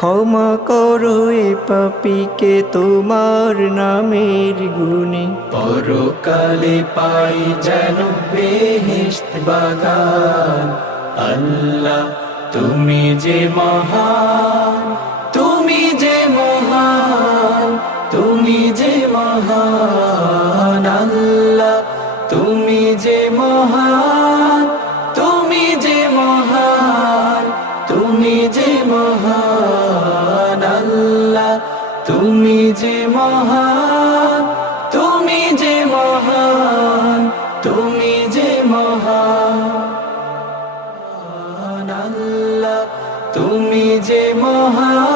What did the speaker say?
ক্ষমা করো এ পাপীকে তোমার নামের গুণে, পরকালে পাই যেন বেহেশত বাগান। আল্লাহ তুমি যে মহান, তুমি যে মহান, তুমি যে মহান। আল্লাহ তুমি যে মহান, তুমি যে মহান, তুমি যে মহান। আল্লাহ তুমি যে মহান, তুমি যে মহান, তুমি যে মহান। আল্লাহ তুমি যে মহান।